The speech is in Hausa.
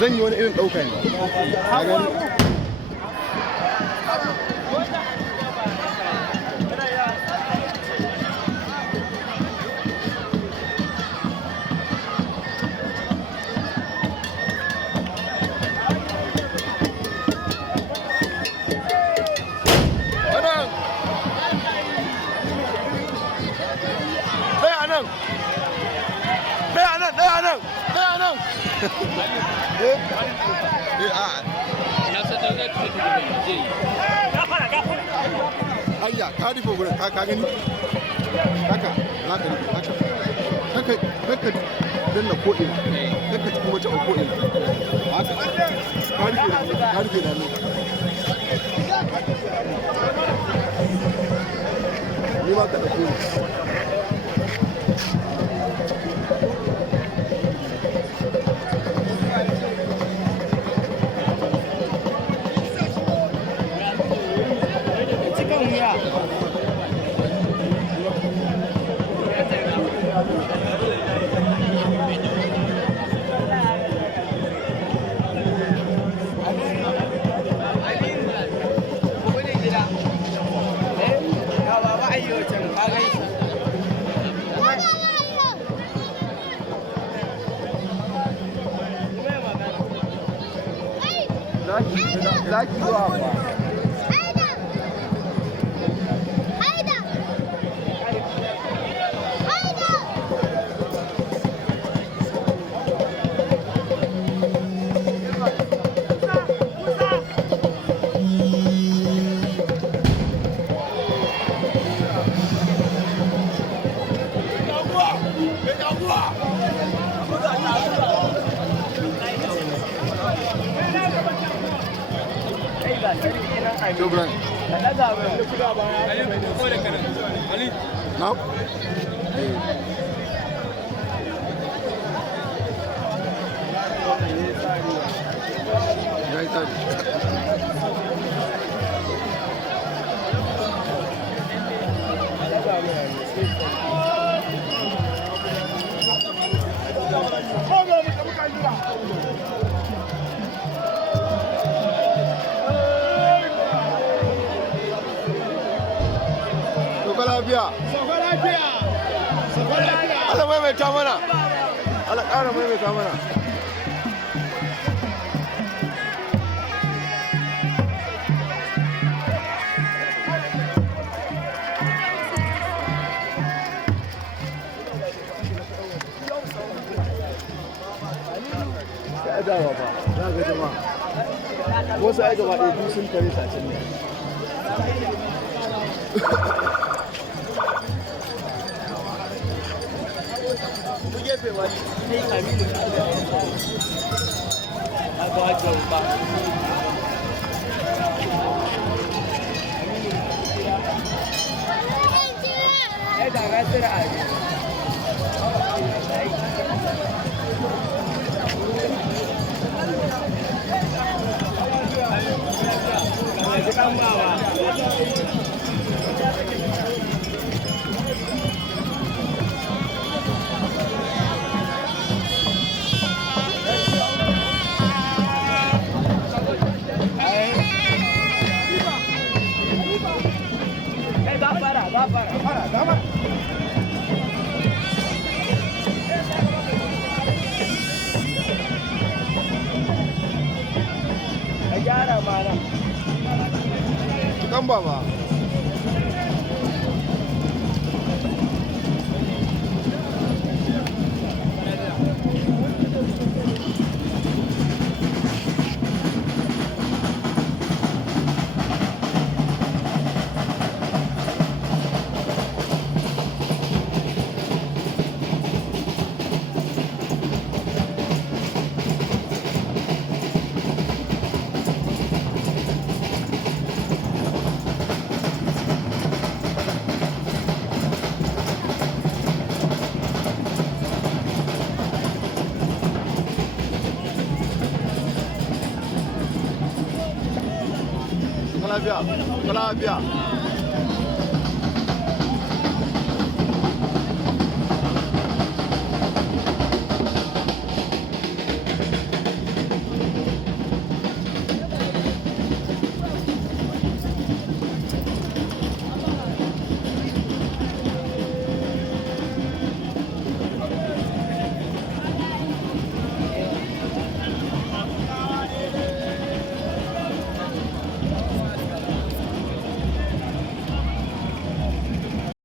zan yi wani irin ɗauka ne. Ayya ka rufe gurin ka gani haka za ka rufe haka danna ko'ina haka kuma taɓa ko'ina haka ka rufe da ni ma ka ɗauko ni Zaki zuwa ba. Cobran. No? Allah maimaita mana. Allah ƙara maimaita mana. Ya dawa ba, za ga jama'a. Wasu ai gaba ɗaya sun tare sacin ne. Kan baba. Calabria.